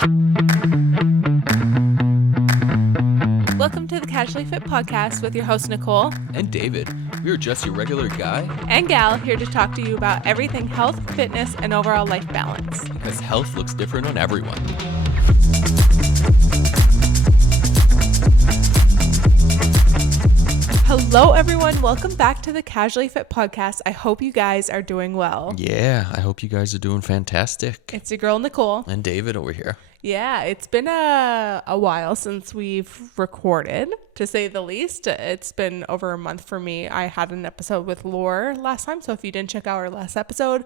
Welcome to the Casually Fit Podcast with your host, Nicole. And David. We are just your regular guy. And gal here to talk to you about everything health, fitness, and overall life balance. Because health looks different on everyone. Hello, everyone. Welcome back to the Casually Fit Podcast. I hope you guys are doing well. Yeah, I hope you guys are doing fantastic. It's your girl, Nicole. And David over here. Yeah, it's been a while since we've recorded, to say the least. It's been over a month for me. I had an episode with Laura last time, so if you didn't check out our last episode,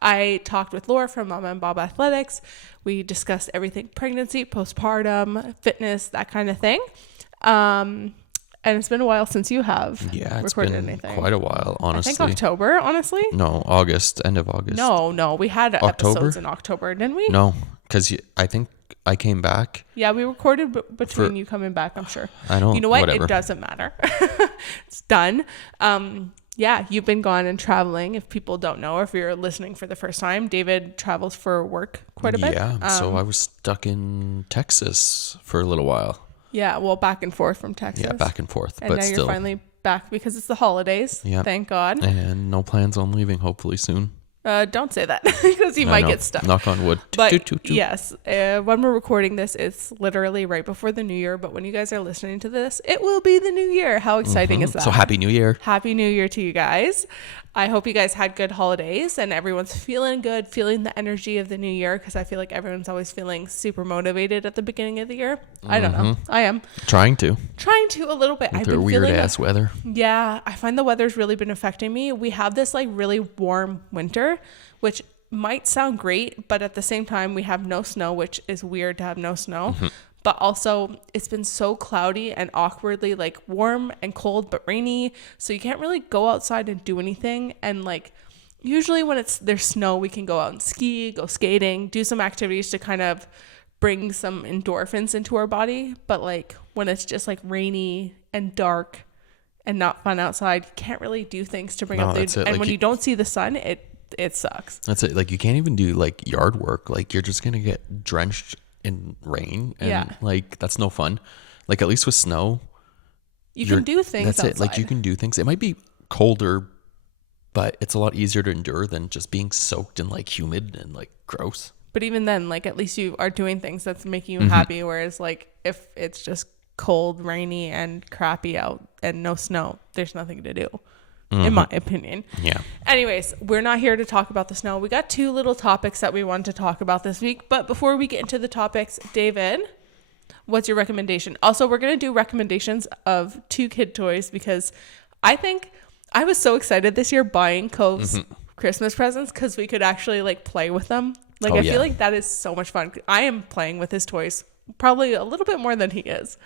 I talked with Laura from Mama and Bob Athletics. We discussed everything pregnancy, postpartum, fitness, that kind of thing. And it's been a while since you have recorded anything. Quite a while, honestly. I think October, honestly. No, August, end of August. No, we had October? episodes in October, didn't we? No, because I think I came back. Yeah, we recorded between you coming back, I'm sure. I don't. You know what? Whatever. It doesn't matter. It's done. Yeah, you've been gone and traveling. If people don't know, or if you're listening for the first time, David travels for work quite a bit. Yeah, so I was stuck in Texas for a little while. Yeah, well, back and forth from Texas. Yeah, back and forth, and but now still. you're finally back because it's the holidays. Yeah. Thank God. And no plans on leaving, hopefully soon. Don't say that because you might get stuck. Knock on wood. But yes, when we're recording this, it's literally right before the new year. But when you guys are listening to this, it will be the new year. How exciting is that? So happy New Year. Happy New Year to you guys. I hope you guys had good holidays and everyone's feeling good, feeling the energy of the new year, because I feel like everyone's always feeling super motivated at the beginning of the year. I don't know. I am. Trying to A little bit. With their weird ass weather. Yeah, I find the weather's really been affecting me. We have this like really warm winter, which might sound great, but at the same time we have no snow, which is weird to have no snow. But also it's been so cloudy and awkwardly like warm and cold but rainy, so you can't really go outside and do anything. And like usually when there's snow, we can go out and ski, go skating, do some activities to kind of bring some endorphins into our body. But like when it's just like rainy and dark and not fun outside, you can't really do things to bring up the and when you don't see the sun, it sucks. That's it. Like you can't even do like yard work. Like you're just gonna get drenched in rain, and like that's no fun. Like at least with snow, you can do things. That's outside. it. Like you can do things. It might be colder, but it's a lot easier to endure than just being soaked and like humid and like gross. But even then, like at least you are doing things that's making you happy. Whereas like if it's just cold, rainy, and crappy out and no snow, there's nothing to do. In my opinion. Yeah. Anyways, we're not here to talk about the snow. We got two little topics that we wanted to talk about this week. But before we get into the topics, David, what's your recommendation? Also, we're going to do recommendations of 2 kid toys because I think I was so excited this year buying Cove's Christmas presents because we could actually like play with them. Like I feel like that is so much fun. I am playing with his toys probably a little bit more than he is.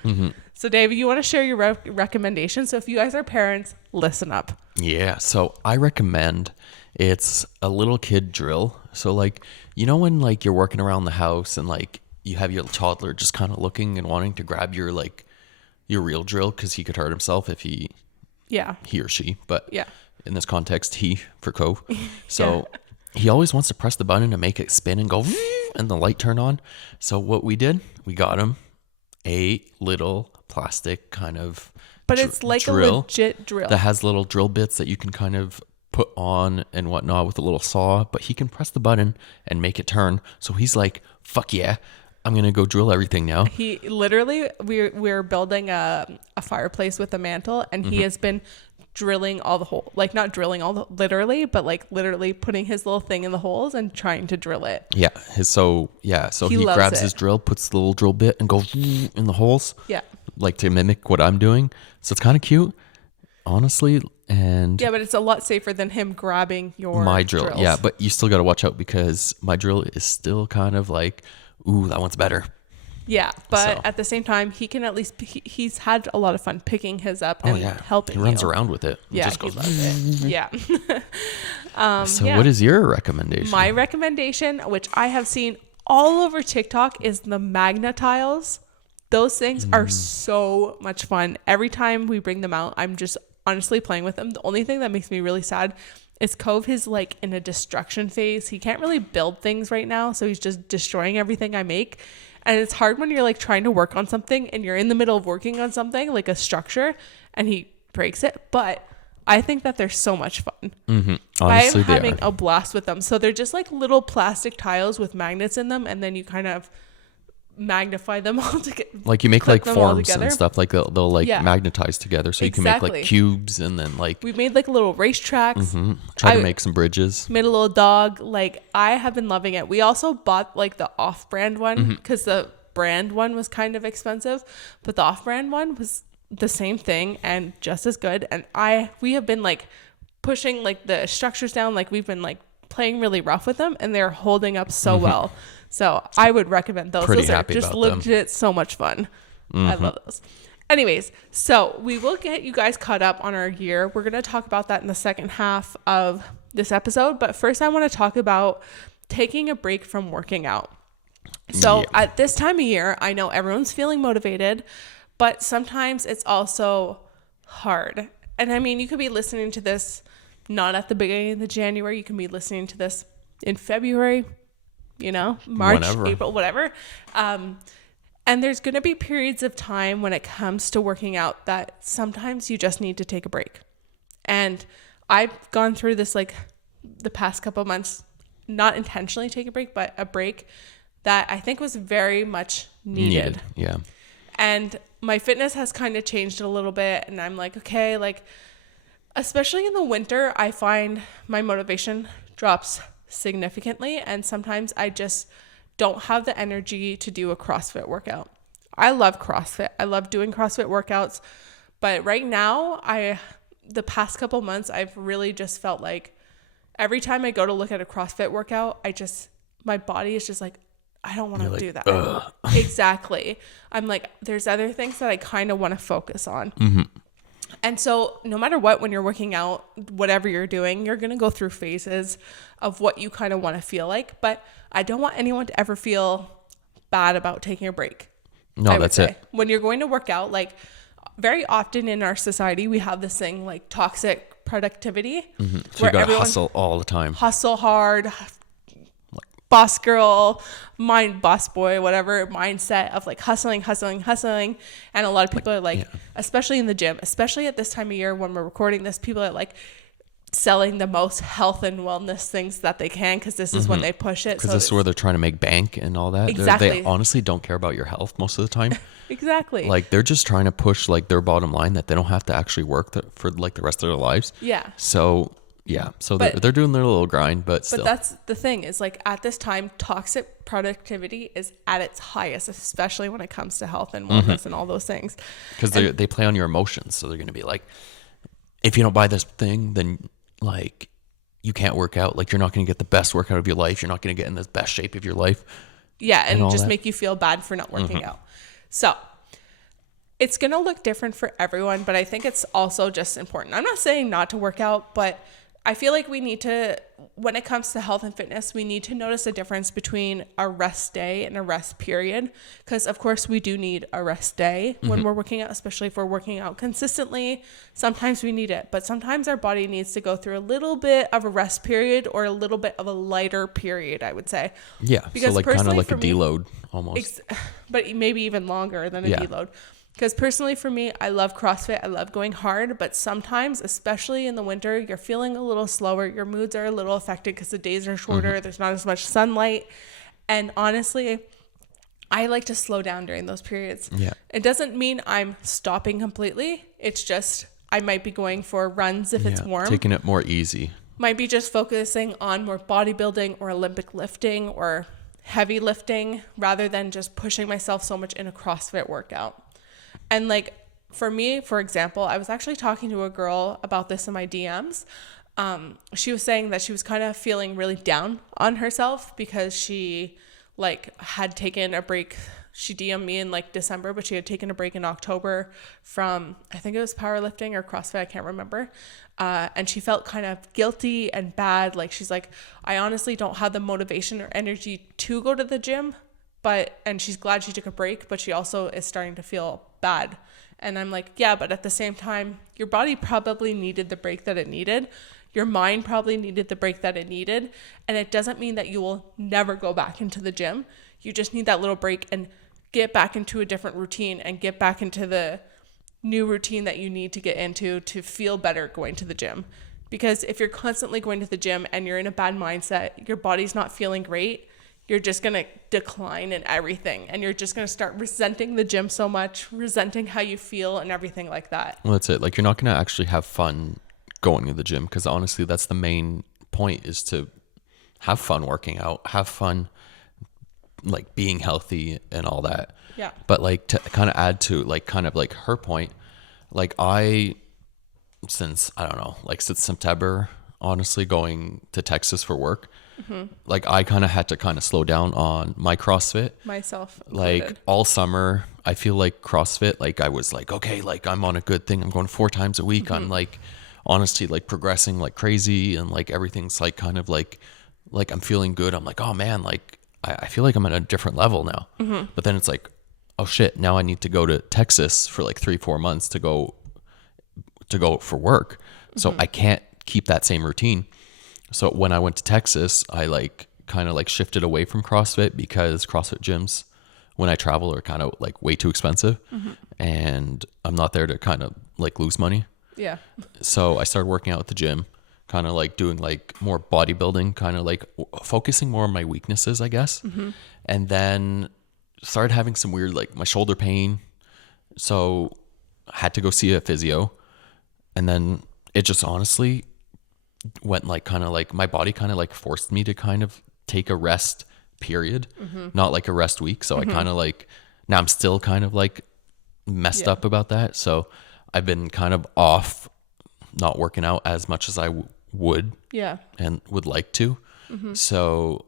So David, you want to share your recommendations? So if you guys are parents, listen up. Yeah, so I recommend it's a little kid drill. So like, you know when like you're working around the house and like you have your toddler just kind of looking and wanting to grab your like your real drill because he could hurt himself if he or she, but in this context, he for Co. So he always wants to press the button to make it spin and go and the light turn on. So what we did, we got him a little plastic kind of but it's like drill, a legit drill that has little drill bits that you can kind of put on and whatnot with a little saw, but he can press the button and make it turn. So he's like, fuck yeah, I'm going to go drill everything now. He literally, we're building a fireplace with a mantle, and he has been drilling all the holes, like not drilling all the literally, but like literally putting his little thing in the holes and trying to drill it. Yeah. So he grabs his drill, puts the little drill bit and goes in the holes. Yeah. Like to mimic what I'm doing. So it's kind of cute, honestly. And yeah, but it's a lot safer than him grabbing my drill. drills. Yeah, but you still got to watch out because my drill is still kind of like, ooh, that one's better. Yeah, but at the same time, he can at least he's had a lot of fun picking his up and helping. He runs around with it. Yeah, just goes, he loves it. Yeah. What is your recommendation? My recommendation, which I have seen all over TikTok, is the Magna tiles. Those things are so much fun. Every time we bring them out, I'm just honestly playing with them. The only thing that makes me really sad is Cove is like in a destruction phase. He can't really build things right now, so he's just destroying everything I make. And it's hard when you're like trying to work on something and you're in the middle of working on something like a structure and he breaks it. But I think that they're so much fun. Honestly, I'm having a blast with them. So they're just like little plastic tiles with magnets in them, and then you kind of magnify them all together. Like you make like forms and stuff, like they'll like magnetize together, so you can make like cubes, and then like we made like little racetracks. Try to make some bridges. Made a little dog. Like I have been loving it. We also bought like the off-brand one because the brand one was kind of expensive, but the off-brand one was the same thing and just as good. And we have been like pushing like the structures down, like we've been like playing really rough with them, and they're holding up so well. So I would recommend those. Pretty those happy are just about legit so much fun. I love those. Anyways, so we will get you guys caught up on our year. We're going to talk about that in the second half of this episode, but first I want to talk about taking a break from working out. So at this time of year, I know everyone's feeling motivated, but sometimes it's also hard. And I mean, you could be listening to this not at the beginning of the January. You can be listening to this in February, you know, March, April, whatever. And there's going to be periods of time when it comes to working out that sometimes you just need to take a break. And I've gone through this like the past couple of months, not intentionally take a break, but a break that I think was very much needed. Yeah. And my fitness has kind of changed a little bit. And I'm like, okay, like, especially in the winter, I find my motivation drops significantly. And sometimes I just don't have the energy to do a CrossFit workout. I love CrossFit. I love doing CrossFit workouts. But right now, the past couple months, I've really just felt like every time I go to look at a CrossFit workout, my body is just like, I don't want to do that. Ugh. Exactly. I'm like, there's other things that I kind of want to focus on. And so no matter what, when you're working out, whatever you're doing, you're going to go through phases of what you kind of want to feel like. But I don't want anyone to ever feel bad about taking a break. No, that's it. When you're going to work out, like very often in our society, we have this thing like toxic productivity. So you got to hustle all the time. Hustle hard, boss girl, boss boy, whatever mindset of like hustling. And a lot of people are like, especially in the gym, especially at this time of year when we're recording this, people are like selling the most health and wellness things that they can because this is when they push it. Because this is where they're trying to make bank and all that. Exactly. They honestly don't care about your health most of the time. Exactly. Like they're just trying to push like their bottom line that they don't have to actually work for like the rest of their lives. Yeah. So they're doing their little grind, but still. But that's the thing is like at this time, toxic productivity is at its highest, especially when it comes to health and wellness and all those things. Because they play on your emotions. So they're going to be like, if you don't buy this thing, then like you can't work out. Like you're not going to get the best workout of your life. You're not going to get in the best shape of your life. Yeah. And just make you feel bad for not working out. So it's going to look different for everyone, but I think it's also just important. I'm not saying not to work out, but I feel like we need to, when it comes to health and fitness, we need to notice a difference between a rest day and a rest period. Because of course we do need a rest day when we're working out, especially if we're working out consistently. Sometimes we need it, but sometimes our body needs to go through a little bit of a rest period or a little bit of a lighter period, I would say. Yeah. Because so like kind of like a deload almost. But maybe even longer than a deload. Because personally for me, I love CrossFit. I love going hard. But sometimes, especially in the winter, you're feeling a little slower. Your moods are a little affected because the days are shorter. There's not as much sunlight. And honestly, I like to slow down during those periods. Yeah. It doesn't mean I'm stopping completely. It's just I might be going for runs if it's warm. Taking it more easy. Might be just focusing on more bodybuilding or Olympic lifting or heavy lifting rather than just pushing myself so much in a CrossFit workout. And like for me, for example, I was actually talking to a girl about this in my DMs. She was saying that she was kind of feeling really down on herself because she like had taken a break. She DM'd me in like December, but she had taken a break in October from, I think it was powerlifting or CrossFit. I can't remember. And she felt kind of guilty and bad. Like she's like, I honestly don't have the motivation or energy to go to the gym. And she's glad she took a break, but she also is starting to feel bad. And I'm like, yeah, but at the same time, your body probably needed the break that it needed. Your mind probably needed the break that it needed. And it doesn't mean that you will never go back into the gym. You just need that little break and get back into a different routine and get back into the new routine that you need to get into to feel better going to the gym. Because if you're constantly going to the gym and you're in a bad mindset, your body's not feeling great, you're just going to decline in everything. And you're just going to start resenting the gym so much, resenting how you feel and everything like that. Well, that's it. Like, you're not going to actually have fun going to the gym, because honestly, that's the main point, is to have fun working out, have fun, like, being healthy and all that. Yeah. But like, to kind of add to like kind of like her point, like since September, honestly, going to Texas for work, like I kind of had to kind of slow down on my CrossFit. Myself included. Like all summer, I feel like CrossFit, like I was like, okay, like I'm on a good thing. I'm going 4 times a week. I'm like, honestly, like progressing like crazy, and like everything's like kind of like I'm feeling good. I'm like, oh man, like I feel like I'm at a different level now. But then it's like, oh shit, now I need to go to Texas for like 3-4 months to go for work. So I can't keep that same routine. So when I went to Texas, I like kind of like shifted away from CrossFit, because CrossFit gyms when I travel are kind of like way too expensive, and I'm not there to kind of like lose money. Yeah. So I started working out at the gym, kind of like doing like more bodybuilding, kind of like focusing more on my weaknesses, I guess. And then started having some weird, like my shoulder pain. So I had to go see a physio. And then it just honestly went like kind of like my body kind of like forced me to kind of take a rest period, not like a rest week. So I kind of like, now I'm still kind of like messed up about that. So I've been kind of off, not working out as much as I would and would like to. So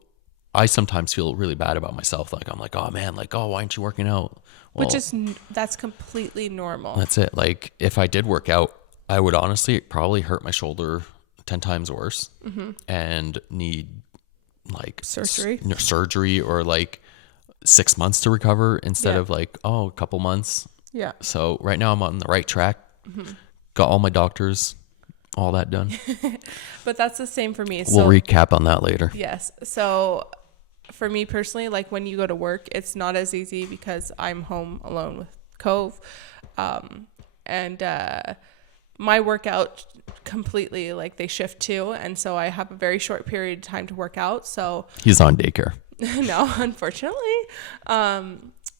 I sometimes feel really bad about myself. Like, I'm like, oh man, like, oh, why aren't you working out? Well, that's completely normal. That's it. Like, if I did work out, I would honestly probably hurt my shoulder 10 times worse and need like surgery or like 6 months to recover instead of like, oh, a couple months. Yeah. So right now I'm on the right track. Got all my doctors, all that done. But that's the same for me. We'll recap on that later. Yes. So for me personally, like when you go to work, it's not as easy because I'm home alone with Cove. And my workout completely, like they shift too. And so I have a very short period of time to work out. So he's on daycare. No, unfortunately.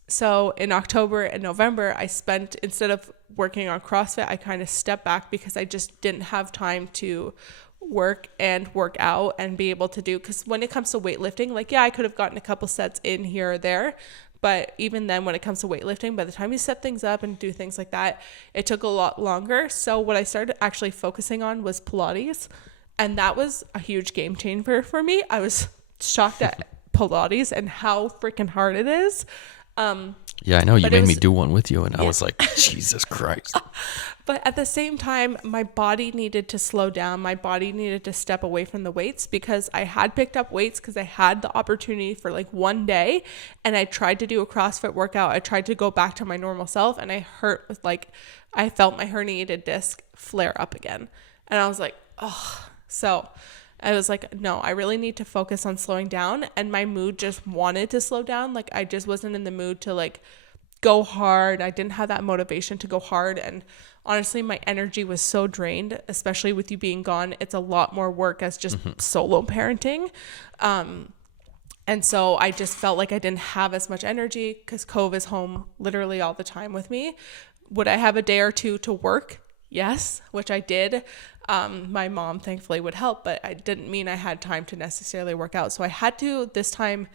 So in October and November, I spent, instead of working on CrossFit, I kind of stepped back because I just didn't have time to work and work out and be able to do, because when it comes to weightlifting, like, yeah, I could have gotten a couple sets in here or there, but even then when it comes to weightlifting, by the time you set things up and do things like that, it took a lot longer. So what I started actually focusing on was Pilates, and that was a huge game changer for me. I was shocked at Pilates and how freaking hard it is. Yeah, I know. You made me do one with you, and I was like, Jesus Christ. But at the same time, my body needed to slow down. My body needed to step away from the weights, because I had picked up weights because I had the opportunity for like one day, and I tried to do a CrossFit workout. I tried to go back to my normal self, and I felt my herniated disc flare up again. And I was like, oh. So I was like, no, I really need to focus on slowing down. And my mood just wanted to slow down. Like, I just wasn't in the mood to like go hard. I didn't have that motivation to go hard. And honestly, my energy was so drained, especially with you being gone. It's a lot more work as just solo parenting. And so I just felt like I didn't have as much energy because Cove is home literally all the time with me. Would I have a day or two to work? Yes, which I did. My mom thankfully would help, but I didn't mean I had time to necessarily work out. So I had to this time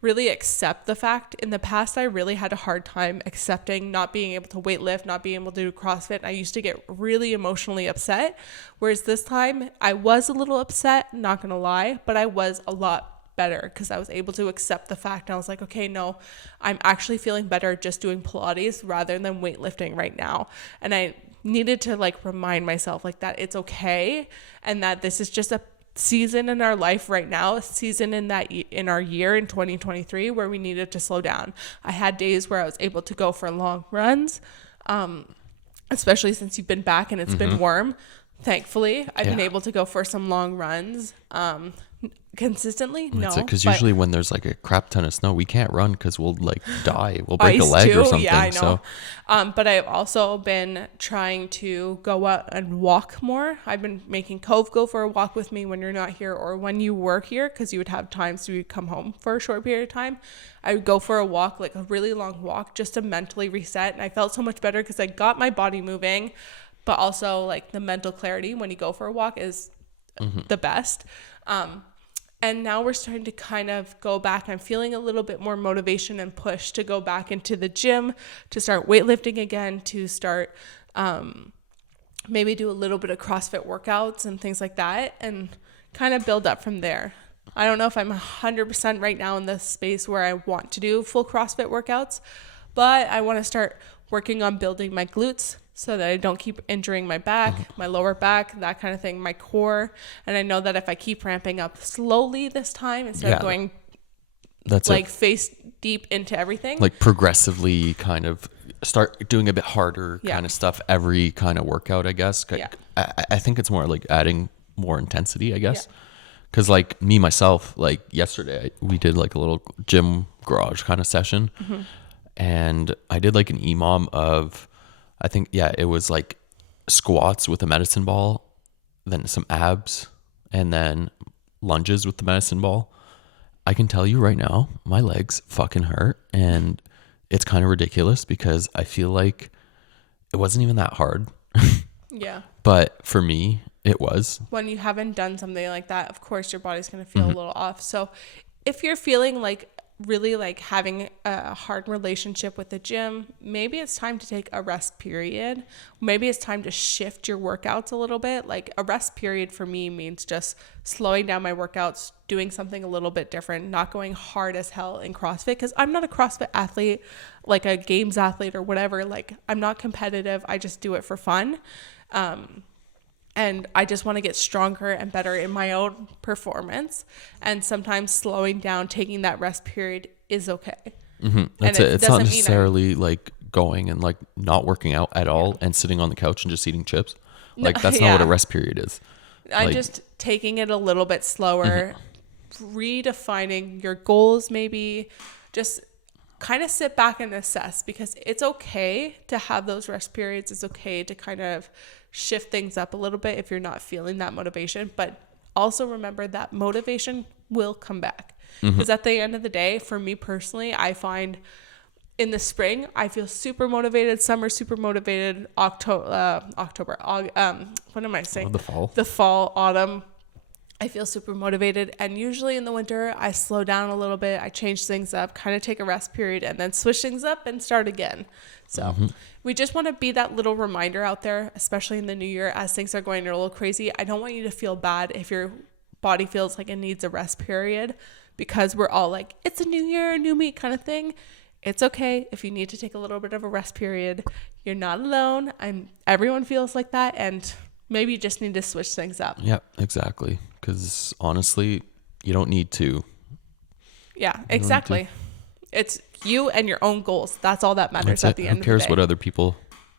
really accept the fact. In the past, I really had a hard time accepting not being able to weightlift, not being able to do CrossFit. I used to get really emotionally upset. Whereas this time I was a little upset, not gonna lie, but I was a lot better because I was able to accept the fact. And I was like, okay, no, I'm actually feeling better just doing Pilates rather than weightlifting right now. And I needed to like remind myself like that it's okay, and that this is just a season in our life right now, a season in our year in 2023 where we needed to slow down. I had days where I was able to go for long runs, especially since you've been back and it's been warm. Thankfully, I've been Yeah. able to go for some long runs. Consistently, That's no. it. Because but usually when there's like a crap ton of snow, we can't run because we'll like die. We'll break a ice leg or too. something. Yeah, I know. So But I've also been trying to go out and walk more. I've been making Cove go for a walk with me when you're not here or when you were here, because you would have times to come home for a short period of time. I would go for a walk, like a really long walk, just to mentally reset. And I felt so much better because I got my body moving, but also like the mental clarity when you go for a walk is the best. And now we're starting to kind of go back. I'm feeling a little bit more motivation and push to go back into the gym, to start weightlifting again, to start maybe do a little bit of CrossFit workouts and things like that, and kind of build up from there. I don't know if I'm 100% right now in the space where I want to do full CrossFit workouts, but I want to start working on building my glutes so that I don't keep injuring my back, my lower back, that kind of thing, my core. And I know that if I keep ramping up slowly this time instead of going that's like it. face deep into everything. Like progressively kind of start doing a bit harder Yeah. kind of stuff every kind of workout, I guess. Yeah. I think it's more like adding more intensity, I guess. Because like me, myself, like yesterday, we did like a little gym garage kind of session. And I did like an EMOM of, I think, it was like squats with a medicine ball, then some abs, and then lunges with the medicine ball. I can tell you right now, my legs fucking hurt, and it's kind of ridiculous because I feel like it wasn't even that hard. Yeah. But for me, it was. When you haven't done something like that, of course your body's going to feel a little off. So if you're feeling like really like having a hard relationship with the gym, maybe it's time to take a rest period. Maybe it's time to shift your workouts a little bit. Like a rest period for me means just slowing down my workouts, doing something a little bit different, not going hard as hell in CrossFit, because I'm not a CrossFit athlete, like a games athlete or whatever. Like I'm not competitive. I just do it for fun. And I just want to get stronger and better in my own performance. And sometimes slowing down, taking that rest period is okay. That's it. It's not necessarily like going and like not working out at all and sitting on the couch and just eating chips. Like that's not what a rest period is. I'm Like, just taking it a little bit slower, redefining your goals, maybe just kind of sit back and assess, because it's okay to have those rest periods. It's okay to kind of shift things up a little bit if you're not feeling that motivation, but also remember that motivation will come back, because at the end of the day, for me personally, I find in the spring I feel super motivated, summer super motivated, October what am I saying, the fall, autumn, I feel super motivated. And usually in the winter, I slow down a little bit. I change things up, kind of take a rest period, and then switch things up and start again. So we just want to be that little reminder out there, especially in the new year as things are going a little crazy. I don't want you to feel bad if your body feels like it needs a rest period, because we're all like, it's a new year, new me kind of thing. It's okay if you need to take a little bit of a rest period. You're not alone. Everyone feels like that, and maybe you just need to switch things up. Yeah, exactly. Because honestly, you don't need to. Yeah, exactly. It's you and your own goals. That's all that matters at the end of the day. Who cares what other people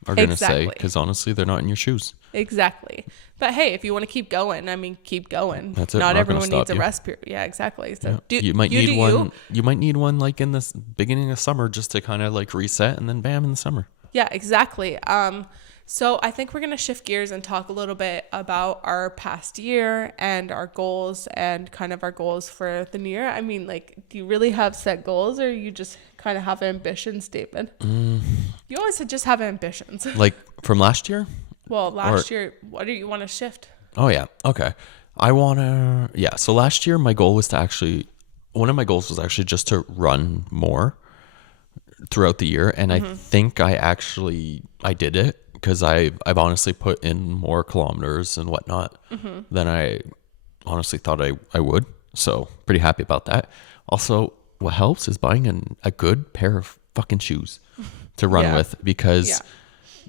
are going to say? Because honestly, they're not in your shoes. Exactly. But hey, if you want to keep going, I mean, keep going. That's it. Not everyone needs a rest period. Yeah, exactly. So you might need one. You might need one like in the beginning of summer, just to kind of like reset, and then bam, in the summer. Yeah, exactly. So I think we're going to shift gears and talk a little bit about our past year and our goals, and kind of our goals for the new year. I mean, like, do you really have set goals, or you just kind of have an ambition statement? You always just have ambitions. Like from last year? Well, last year, what do you want to shift? Oh, yeah. Okay. So last year, my goal was one of my goals was actually just to run more throughout the year. And I think I did it, because I've honestly put in more kilometers and whatnot than I honestly thought I would. So pretty happy about that. Also, what helps is buying a good pair of fucking shoes to run with, because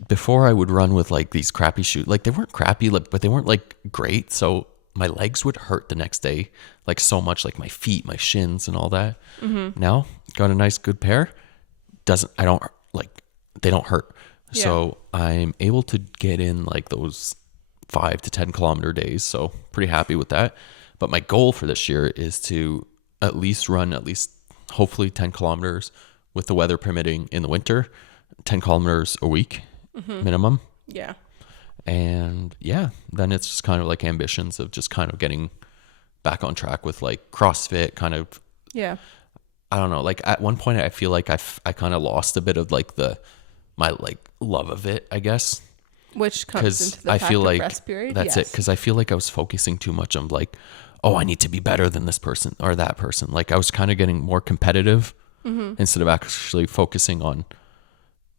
before I would run with like these crappy shoes. Like they weren't crappy, but they weren't like great. So my legs would hurt the next day, like so much, like my feet, my shins and all that. Now got a nice good pair. They don't hurt. So I'm able to get in like those 5 to 10 kilometer days. So pretty happy with that. But my goal for this year is to at least hopefully 10 kilometers with the weather permitting in the winter, 10 kilometers a week minimum. Yeah. And yeah, then it's just kind of like ambitions of just kind of getting back on track with like CrossFit kind of. Yeah. I don't know. Like at one point I feel like I kind of lost a bit of like my like love of it, I guess. Which comes into the I feel like rest period. that's it. Cause I feel like I was focusing too much on like, oh, I need to be better than this person or that person. Like I was kind of getting more competitive instead of actually focusing on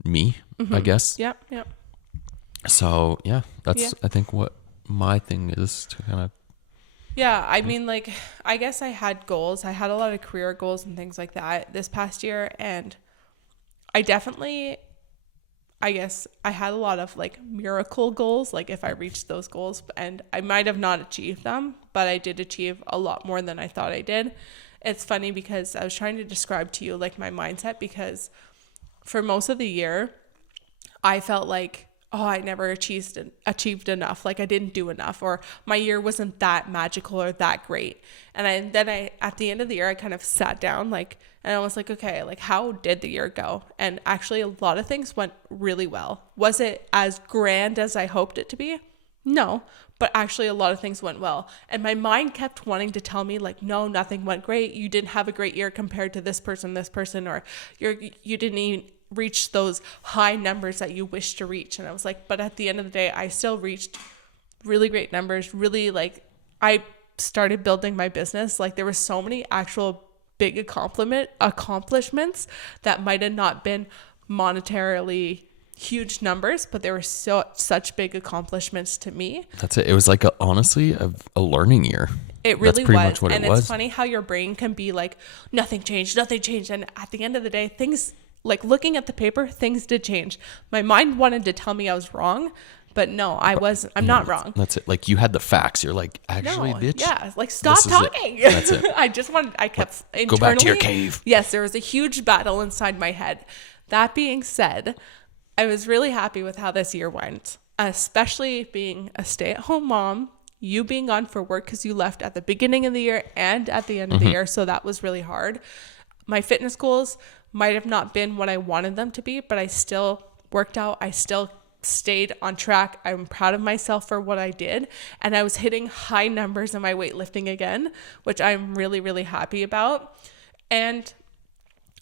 me, I guess. Yep. Yep. So yeah, that's I think what my thing is to kind of. Yeah, I mean, like, I guess I had goals. I had a lot of career goals and things like that this past year, and I guess I had a lot of like miracle goals, like if I reached those goals, and I might have not achieved them, but I did achieve a lot more than I thought I did. It's funny because I was trying to describe to you like my mindset, because for most of the year, I felt like, oh, I never achieved enough. Like I didn't do enough, or my year wasn't that magical or that great. And then at the end of the year, I kind of sat down and I was like, okay, like how did the year go? And actually a lot of things went really well. Was it as grand as I hoped it to be? No, but actually a lot of things went well. And my mind kept wanting to tell me like, no, nothing went great. You didn't have a great year compared to this person, or you didn't even reach those high numbers that you wish to reach. And I was like, but at the end of the day, I still reached really great numbers. Really, like I started building my business. Like there were so many actual big accomplishments that might have not been monetarily huge numbers, but they were such big accomplishments to me. That's it. It was like honestly a learning year. It really was. Much what and it was. It's funny how your brain can be like, nothing changed. And at the end of the day, things, like looking at the paper, things did change. My mind wanted to tell me I was wrong, but no, I'm not wrong. That's it. Like you had the facts. You're like, actually, bitch. Yeah, like stop talking. That's it. I kept internally. Go back to your cave. Yes, there was a huge battle inside my head. That being said, I was really happy with how this year went, especially being a stay-at-home mom, you being gone for work because you left at the beginning of the year and at the end of the year. So that was really hard. My fitness goals might have not been what I wanted them to be, but I still worked out. I still stayed on track. I'm proud of myself for what I did. And I was hitting high numbers in my weightlifting again, which I'm really, really happy about. And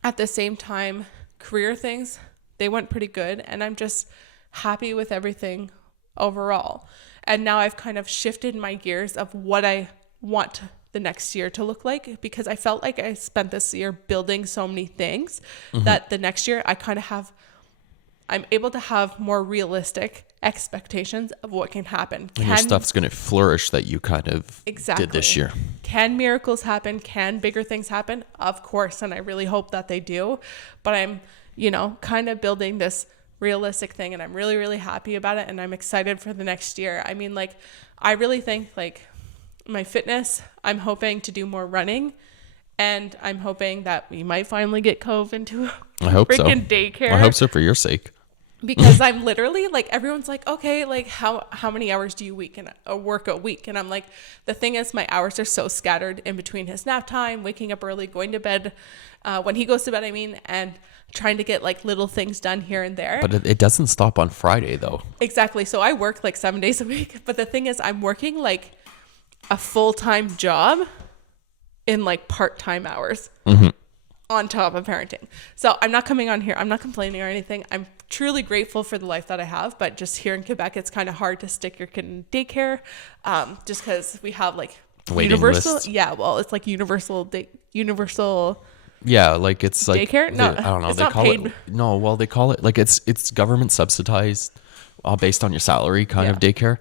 at the same time, career things, they went pretty good. And I'm just happy with everything overall. And now I've kind of shifted my gears of what I want the next year to look like, because I felt like I spent this year building so many things that the next year I'm able to have more realistic expectations of what can happen. And your stuff's going to flourish that you kind of did this year. Can miracles happen? Can bigger things happen? Of course. And I really hope that they do. But I'm, kind of building this realistic thing, and I'm really, really happy about it. And I'm excited for the next year. I mean, like, I really think like my fitness, I'm hoping to do more running, and I'm hoping that we might finally get Cove into a freaking daycare. I hope so for your sake. Because I'm literally like, everyone's like, okay, like how many hours do you work a week? And I'm like, the thing is, my hours are so scattered in between his nap time, waking up early, going to bed, when he goes to bed, and trying to get like little things done here and there. But it doesn't stop on Friday though. Exactly. So I work like 7 days a week, but the thing is, I'm working like a full-time job in like part-time hours on top of parenting. So I'm not coming on here, I'm not complaining or anything. I'm truly grateful for the life that I have, but just here in Quebec, it's kind of hard to stick your kid in daycare, just because we have like universal list. Yeah, well, it's like universal. Yeah, like it's like daycare. No, I don't know. They call paid. It no. Well, they call it like it's government subsidized, based on your salary kind of daycare.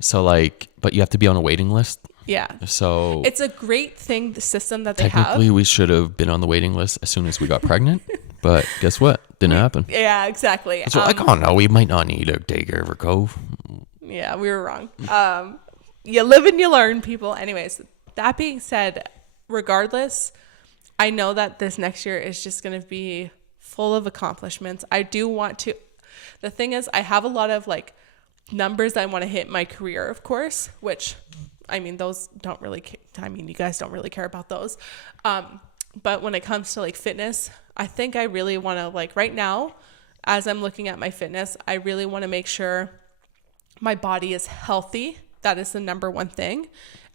So like, but you have to be on a waiting list. Yeah. So it's a great thing, the system that they have. Technically, we should have been on the waiting list as soon as we got pregnant. But guess what? Didn't happen. Yeah, exactly. So I don't know. We might not need a daycare for Cove. Yeah, we were wrong. You live and you learn, people. Anyways, that being said, regardless, I know that this next year is just going to be full of accomplishments. I do want to. The thing is, I have a lot of like numbers I want to hit in my career, of course, which I mean, those don't really, you guys don't really care about those. But when it comes to like fitness, I think I really want to, like, right now, as I'm looking at my fitness, I really want to make sure my body is healthy. That is the number one thing.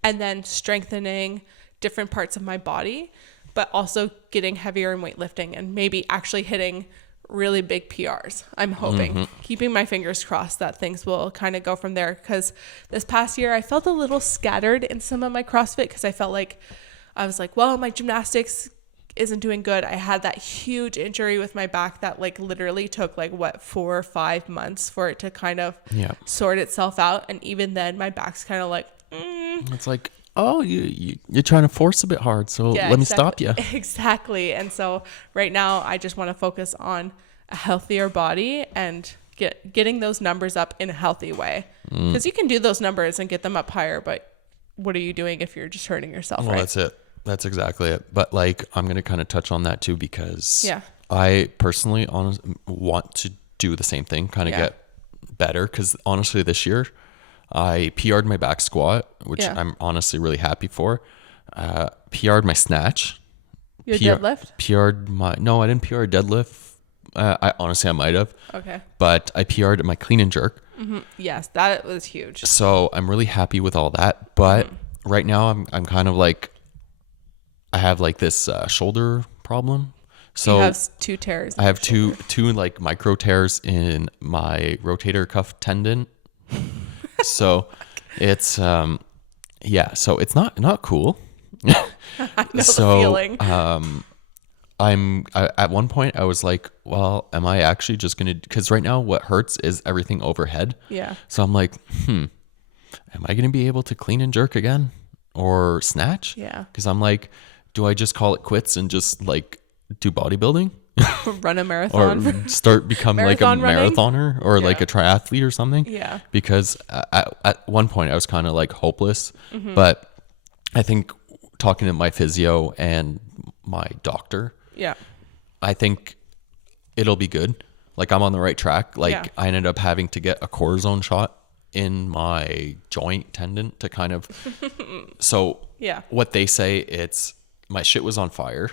And then strengthening different parts of my body, but also getting heavier in weightlifting and maybe actually hitting really big PRs. I'm hoping, keeping my fingers crossed that things will kind of go from there. Because this past year I felt a little scattered in some of my CrossFit, because I felt like I was like, well, my gymnastics isn't doing good. I had that huge injury with my back that like literally took like 4 or 5 months for it to kind of sort itself out. And even then my back's kind of like, it's like, oh, you're trying to force a bit hard, so let me stop you. Exactly. And so right now I just want to focus on a healthier body and getting those numbers up in a healthy way, because you can do those numbers and get them up higher, but what are you doing if you're just hurting yourself? Well, right? That's it. That's exactly it. But like, I'm going to kind of touch on that too, because I personally want to do the same thing, kind of get better. Because honestly, this year I PR'd my back squat, which I'm honestly really happy for. PR'd my snatch. Your deadlift? No, I didn't PR deadlift. I might have. Okay. But I PR'd my clean and jerk. Yes, that was huge. So I'm really happy with all that. But right now I'm kind of like, I have like this shoulder problem. So you have 2 tears. I have two like micro tears in my rotator cuff tendon. So it's so it's not cool. I know the feeling. At one point I was like, well, am I actually just gonna, because right now what hurts is everything overhead. Yeah. So I'm like, am I gonna be able to clean and jerk again or snatch? Yeah. Because I'm like, do I just call it quits and just like do bodybuilding? Run a marathon. Or start becoming like a marathoner or like a triathlete or something. Yeah. Because at one point I was kind of like hopeless, but I think talking to my physio and my doctor, I think it'll be good. Like, I'm on the right track. Like, I ended up having to get a cortisone shot in my joint tendon to kind of, so what they say, it's my shit was on fire.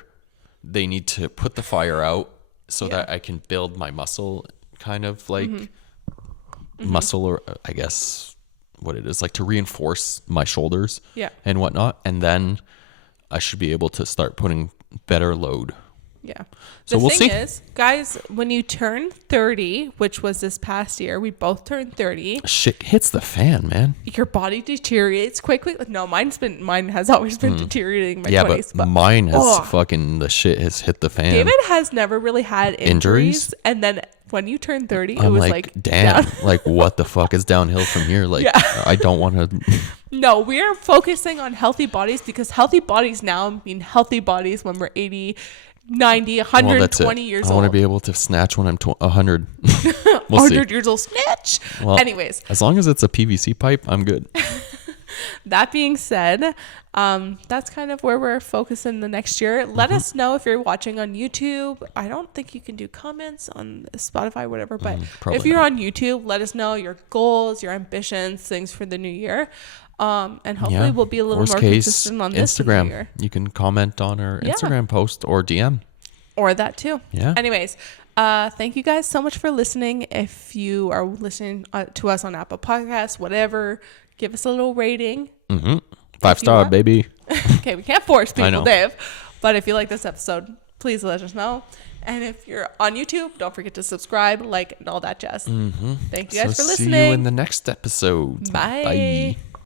They need to put the fire out so that I can build my muscle, kind of like muscle, or I guess what it is, like to reinforce my shoulders and whatnot. And then I should be able to start putting better load. Yeah. So the we'll thing see. is, guys, when you turn 30, which was this past year, we both turned 30. Shit hits the fan, man. Your body deteriorates quickly. No, mine has always been deteriorating in my 20s. But mine has the shit has hit the fan. David has never really had injuries. And then when you turn 30, it was like damn, down. like what the fuck is downhill from here? Like, I don't want to. No, we're focusing on healthy bodies, because healthy bodies now mean healthy bodies when we're 80, 90, 120 years old. I want to be able to snatch when I'm 100. We'll 100 years old, snatch. Well, anyways, as long as it's a PVC pipe, I'm good. That being said, that's kind of where we're focusing the next year. Let us know if you're watching on YouTube. I don't think you can do comments on Spotify, whatever, but if you're on YouTube, let us know your goals, your ambitions, things for the new year. And hopefully we'll be a little more consistent on this Instagram. in the new year. You can comment on our Instagram post or DM. Or that too. Yeah. Anyways, thank you guys so much for listening. If you are listening to us on Apple Podcasts, whatever, give us a little rating. 5-star, baby. Okay, we can't force people, Dave. But if you like this episode, please let us know. And if you're on YouTube, don't forget to subscribe, like, and all that jazz. Thank you guys for listening. See you in the next episode. Bye.